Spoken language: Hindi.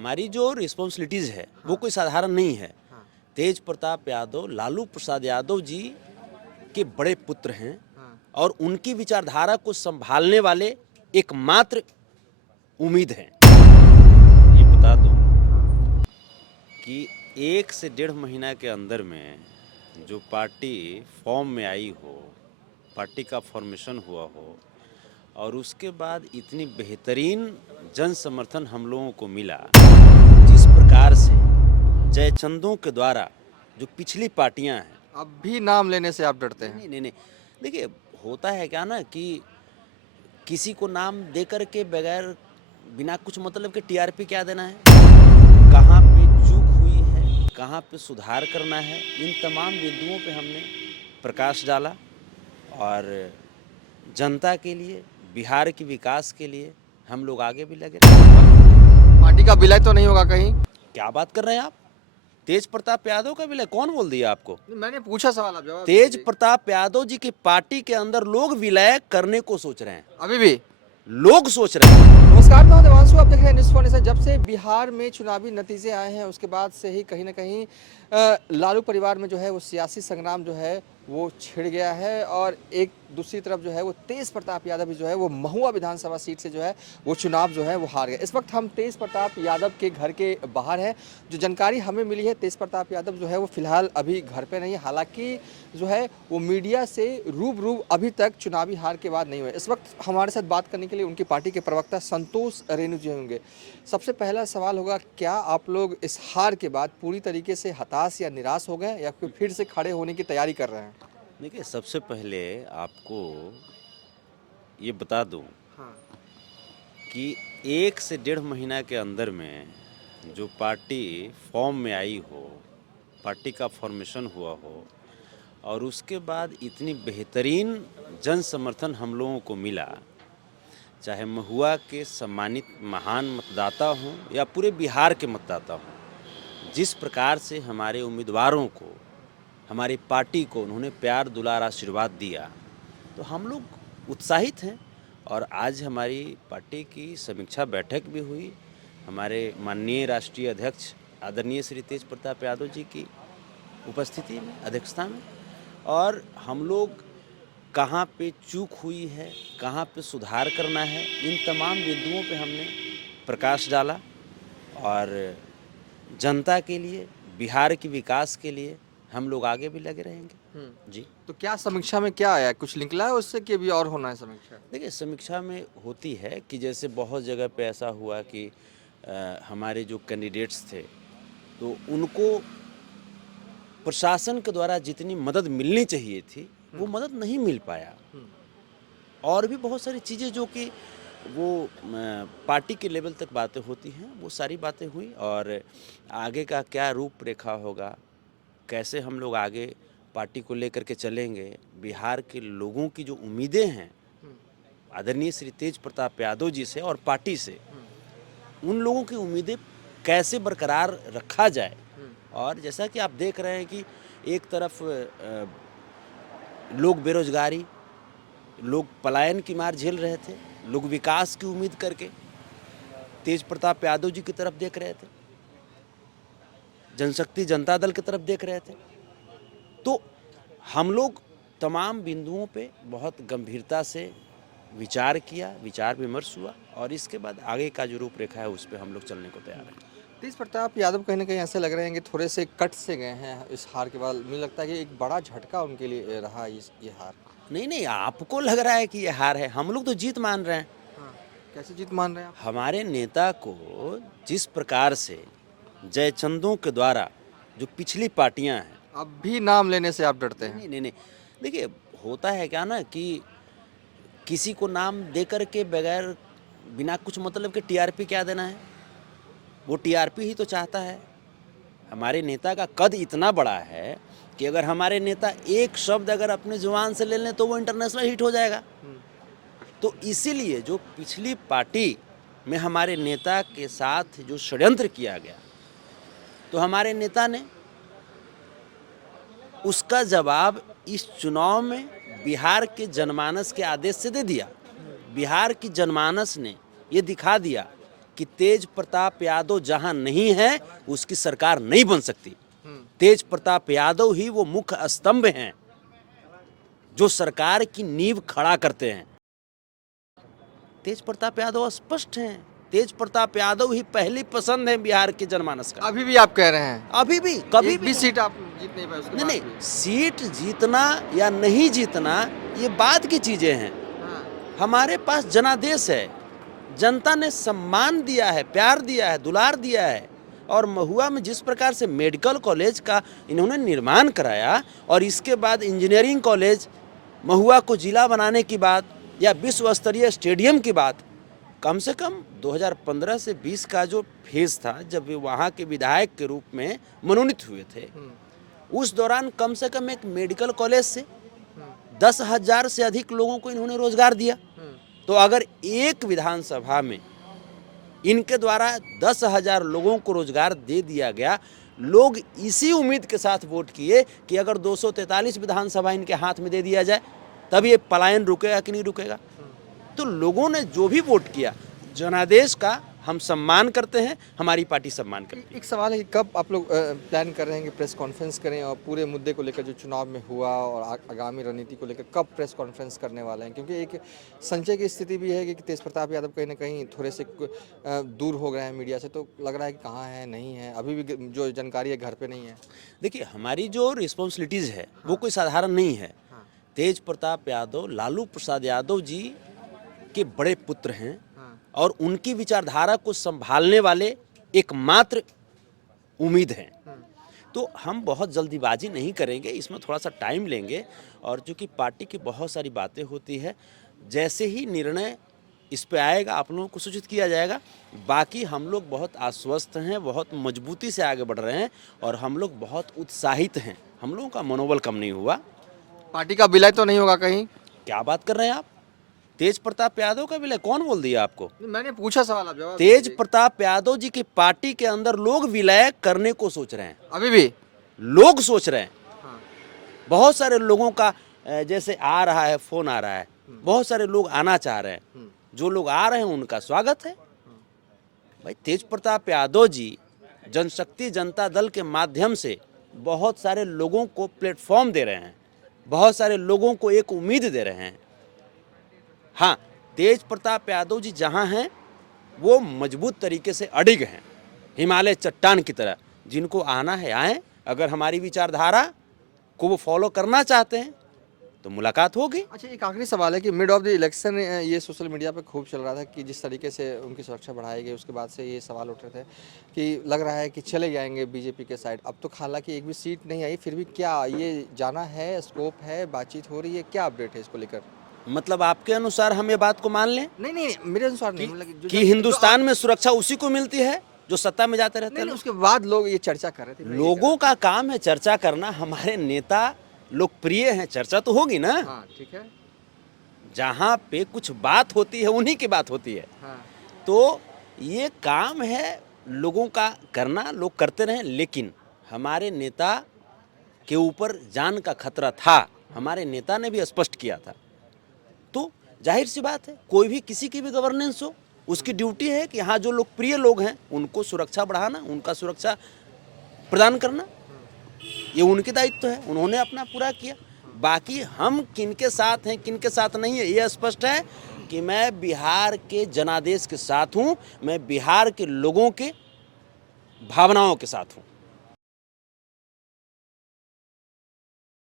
हमारी जो रिस्पॉन्सिबिलिटीज़ है वो कोई साधारण नहीं है। तेज प्रताप यादव लालू प्रसाद यादव जी के बड़े पुत्र हैं और उनकी विचारधारा को संभालने वाले एकमात्र उम्मीद हैं। ये बता दो कि 1 से 1.5 महीना के अंदर में जो पार्टी फॉर्म में आई हो, पार्टी का फॉर्मेशन हुआ हो और उसके बाद इतनी बेहतरीन जन समर्थन हम लोगों को मिला, जिस प्रकार से जयचंदों के द्वारा जो पिछली पार्टियां हैं। अब भी नाम लेने से आप डरते हैं? नहीं, देखिए होता है क्या ना कि किसी को नाम दे कर के बगैर बिना कुछ मतलब के टीआरपी क्या देना है, कहाँ पे चूक हुई है, कहाँ पे सुधार करना है, इन तमाम बिंदुओं पे हमने प्रकाश डाला और जनता के लिए, बिहार के विकास के लिए हम लोग आगे भी लगे रहे। पार्टी का विलय तो नहीं होगा कहीं? क्या बात कर रहे हैं आप? तेज प्रताप यादव का विलय कौन बोल दिया आपको? मैंने पूछा सवाल, आप जवाब तेज दीजिए। प्रताप यादव जी की पार्टी के अंदर लोग विलय करने को सोच रहे हैं, अभी भी लोग सोच रहे हैं। नमस्कार, मैं देवांशु, आप देख रहे हैं न्यूज़ फॉर। जब से बिहार में चुनावी नतीजे आए हैं उसके बाद से ही कहीं ना कहीं लालू परिवार में जो है वो सियासी संग्राम जो है वो छिड़ गया है और एक दूसरी तरफ जो है वो तेज प्रताप यादव भी जो है वो महुआ विधानसभा सीट से जो है वो चुनाव जो है वो हार गए। इस वक्त हम तेज प्रताप यादव के घर के बाहर हैं। जो जानकारी हमें मिली है, तेज प्रताप यादव जो है वो फिलहाल अभी घर पे नहीं है, हालांकि जो है वो मीडिया से रूबरू अभी तक चुनावी हार के बाद नहीं हुए। इस वक्त हमारे साथ बात करने के लिए उनकी पार्टी के प्रवक्ता संतोष रेणु जी होंगे। सबसे पहला सवाल होगा, क्या आप लोग इस हार के बाद पूरी तरीके से हताश या निराश हो गए या फिर से खड़े होने की तैयारी कर रहे हैं? देखिए, सबसे पहले आपको ये बता दूं कि 1 से 1.5 महीना के अंदर में जो पार्टी फॉर्म में आई हो, पार्टी का फॉर्मेशन हुआ हो और उसके बाद इतनी बेहतरीन जन समर्थन हम लोगों को मिला, चाहे महुआ के सम्मानित महान मतदाता हों या पूरे बिहार के मतदाता हों, जिस प्रकार से हमारे उम्मीदवारों को, हमारी पार्टी को उन्होंने प्यार दुलार आशीर्वाद दिया, तो हम लोग उत्साहित हैं। और आज हमारी पार्टी की समीक्षा बैठक भी हुई हमारे माननीय राष्ट्रीय अध्यक्ष आदरणीय श्री तेज प्रताप यादव जी की उपस्थिति में, अध्यक्षता में, और हम लोग कहाँ पे चूक हुई है, कहाँ पे सुधार करना है, इन तमाम बिंदुओं पे हमने प्रकाश डाला और जनता के लिए, बिहार के विकास के लिए हम लोग आगे भी लगे रहेंगे। जी। तो क्या समीक्षा में क्या आया, कुछ निकला है उससे कि अभी और होना है समीक्षा? देखिए, समीक्षा में होती है कि जैसे बहुत जगह पे ऐसा हुआ कि हमारे जो कैंडिडेट्स थे तो उनको प्रशासन के द्वारा जितनी मदद मिलनी चाहिए थी वो मदद नहीं मिल पाया, और भी बहुत सारी चीज़ें जो कि वो पार्टी के लेवल तक बातें होती हैं, वो सारी बातें हुई। और आगे का क्या रूपरेखा होगा, कैसे हम लोग आगे पार्टी को लेकर के चलेंगे, बिहार के लोगों की जो उम्मीदें हैं आदरणीय श्री तेज प्रताप यादव जी से और पार्टी से, उन लोगों की उम्मीदें कैसे बरकरार रखा जाए। और जैसा कि आप देख रहे हैं कि एक तरफ लोग बेरोजगारी, लोग पलायन की मार झेल रहे थे, लोग विकास की उम्मीद करके तेज प्रताप यादव जी की तरफ देख रहे थे, जनशक्ति जनता दल की तरफ देख रहे थे। तो हम लोग तमाम बिंदुओं पे बहुत गंभीरता से विचार किया, विचार विमर्श हुआ और इसके बाद आगे का जो रूपरेखा है उस पर हम लोग चलने को तैयार हैं। तेज प्रताप यादव कहीं ना कहीं ऐसे लग रहे हैं कि थोड़े से कट से गए हैं इस हार के बाद। मुझे लगता है कि एक बड़ा झटका उनके लिए रहा ये हार। नहीं, आपको लग रहा है कि ये हार है, हम लोग तो जीत मान रहे हैं। हाँ, कैसे जीत मान रहे हैं आप? हमारे नेता को जिस प्रकार से जयचंदों के द्वारा जो पिछली पार्टियां हैं। अब भी नाम लेने से आप डरते हैं? नहीं, देखिए होता है क्या ना कि किसी को नाम दे कर के बगैर बिना कुछ मतलब के टीआरपी क्या देना है, वो टीआरपी ही तो चाहता है। हमारे नेता का कद इतना बड़ा है कि अगर हमारे नेता एक शब्द अगर अपने जुबान से ले लें तो वो इंटरनेशनल हिट हो जाएगा। तो इसीलिए जो पिछली पार्टी में हमारे नेता के साथ जो षड्यंत्र किया गया, तो हमारे नेता ने उसका जवाब इस चुनाव में बिहार के जनमानस के आदेश से दे दिया। बिहार की जनमानस ने ये दिखा दिया कि तेज प्रताप यादव जहां नहीं है उसकी सरकार नहीं बन सकती। तेज प्रताप यादव ही वो मुख्य स्तंभ हैं जो सरकार की नींव खड़ा करते हैं। तेज प्रताप यादव स्पष्ट हैं। तेज प्रताप यादव ही पहली पसंद है बिहार के जनमानस का। अभी भी आप कह रहे हैं? अभी भी कभी एक भी सीट आप जीत नहीं पाए उसके नहीं बाद नहीं, भी? सीट जीतना या नहीं जीतना ये बाद की चीजें हैं। हाँ। हमारे पास जनादेश है, जनता ने सम्मान दिया है, प्यार दिया है, दुलार दिया है। और महुआ में जिस प्रकार से मेडिकल कॉलेज का इन्होंने निर्माण कराया और इसके बाद इंजीनियरिंग कॉलेज, महुआ को जिला बनाने की बात या विश्व स्तरीय स्टेडियम की बात, कम से कम 2015 से 20 का जो फेज था जब वे वहाँ के विधायक के रूप में मनोनीत हुए थे, उस दौरान कम से कम एक मेडिकल कॉलेज से 10,000 से अधिक लोगों को इन्होंने रोजगार दिया। तो अगर एक विधानसभा में इनके द्वारा 10,000 लोगों को रोजगार दे दिया गया, लोग इसी उम्मीद के साथ वोट किए कि अगर 243 विधानसभा इनके हाथ में दे दिया जाए तब ये पलायन रुकेगा कि नहीं रुकेगा। तो लोगों ने जो भी वोट किया, जनादेश का हम सम्मान करते हैं, हमारी पार्टी सम्मान करती है। एक सवाल है कि कब आप लोग प्लान कर रहे हैं कि प्रेस कॉन्फ्रेंस करें और पूरे मुद्दे को लेकर जो चुनाव में हुआ और आगामी रणनीति को लेकर कब प्रेस कॉन्फ्रेंस करने वाले हैं? क्योंकि एक संशय की स्थिति भी है कि तेज प्रताप यादव कहीं ना कहीं थोड़े से दूर हो गए हैं मीडिया से, तो लग रहा है कि कहाँ है, नहीं है, अभी भी जो जानकारी है घर पे नहीं है। देखिए, हमारी जो रिस्पॉन्सिबिलिटीज़ है वो कोई साधारण नहीं है। तेज प्रताप यादव लालू प्रसाद यादव जी के बड़े पुत्र हैं और उनकी विचारधारा को संभालने वाले एकमात्र उम्मीद हैं। तो हम बहुत जल्दीबाजी नहीं करेंगे, इसमें थोड़ा सा टाइम लेंगे। और चूँकि पार्टी की बहुत सारी बातें होती है, जैसे ही निर्णय इस पे आएगा आप लोगों को सूचित किया जाएगा। बाकी हम लोग बहुत आश्वस्त हैं, बहुत मजबूती से आगे बढ़ रहे हैं और हम लोग बहुत उत्साहित हैं। हम लोगों का मनोबल कम नहीं हुआ। पार्टी का विलय तो नहीं होगा कहीं? क्या बात कर रहे हैं आप? तेज प्रताप यादव का विलय कौन बोल दिया आपको? मैंने पूछा सवाल, आप जवाब तेज दीजिए। प्रताप यादव जी की पार्टी के अंदर लोग विलय करने को सोच रहे हैं। अभी भी लोग सोच रहे हैं। हाँ। बहुत सारे लोगों का जैसे आ रहा है, फोन आ रहा है, बहुत सारे लोग आना चाह रहे हैं। जो लोग आ रहे हैं उनका स्वागत है। भाई, तेज प्रताप यादव जी जनशक्ति जनता दल के माध्यम से बहुत सारे लोगों को प्लेटफॉर्म दे रहे हैं, बहुत सारे लोगों को एक उम्मीद दे रहे हैं। हाँ, तेज प्रताप यादव जी जहाँ हैं वो मजबूत तरीके से अडिग हैं, हिमालय चट्टान की तरह। जिनको आना है आए, अगर हमारी विचारधारा को वो फॉलो करना चाहते हैं तो मुलाकात होगी। अच्छा, एक आखिरी सवाल है कि मिड ऑफ द इलेक्शन ये सोशल मीडिया पे खूब चल रहा था कि जिस तरीके से उनकी सुरक्षा बढ़ाई गई, उसके बाद से ये सवाल उठ रहे थे कि लग रहा है कि चले जाएंगे बीजेपी के साइड। अब तो हालांकि एक भी सीट नहीं आई, फिर भी क्या ये जाना है, स्कोप है, बातचीत हो रही है, क्या अपडेट है इसको लेकर? मतलब आपके अनुसार हम ये बात को मान लें नहीं नहीं, मेरे अनुसार नहीं, मतलब कि हिंदुस्तान में सुरक्षा उसी को मिलती है जो सत्ता में जाते रहते नहीं, हैं? नहीं, उसके बाद लोग ये चर्चा कर रहे थे। लोगों का काम है चर्चा करना। हमारे नेता लोकप्रिय हैं, चर्चा तो होगी ना। हाँ, ठीक है। जहाँ पे कुछ बात होती है उन्हीं की बात होती है। हाँ। तो ये काम है लोगों का करना, लोग करते रहें। लेकिन हमारे नेता के ऊपर जान का खतरा था, हमारे नेता ने भी स्पष्ट किया था। तो जाहिर सी बात है, कोई भी किसी की भी गवर्नेंस हो, उसकी ड्यूटी है कि हाँ, जो लोकप्रिय लोग हैं उनको सुरक्षा बढ़ाना, उनका सुरक्षा प्रदान करना, ये उनकी दायित्व है। उन्होंने अपना पूरा किया। बाकी हम किनके साथ हैं, किनके साथ नहीं है, ये स्पष्ट है कि मैं बिहार के जनादेश के साथ हूँ, मैं बिहार के लोगों के भावनाओं के साथ हूँ।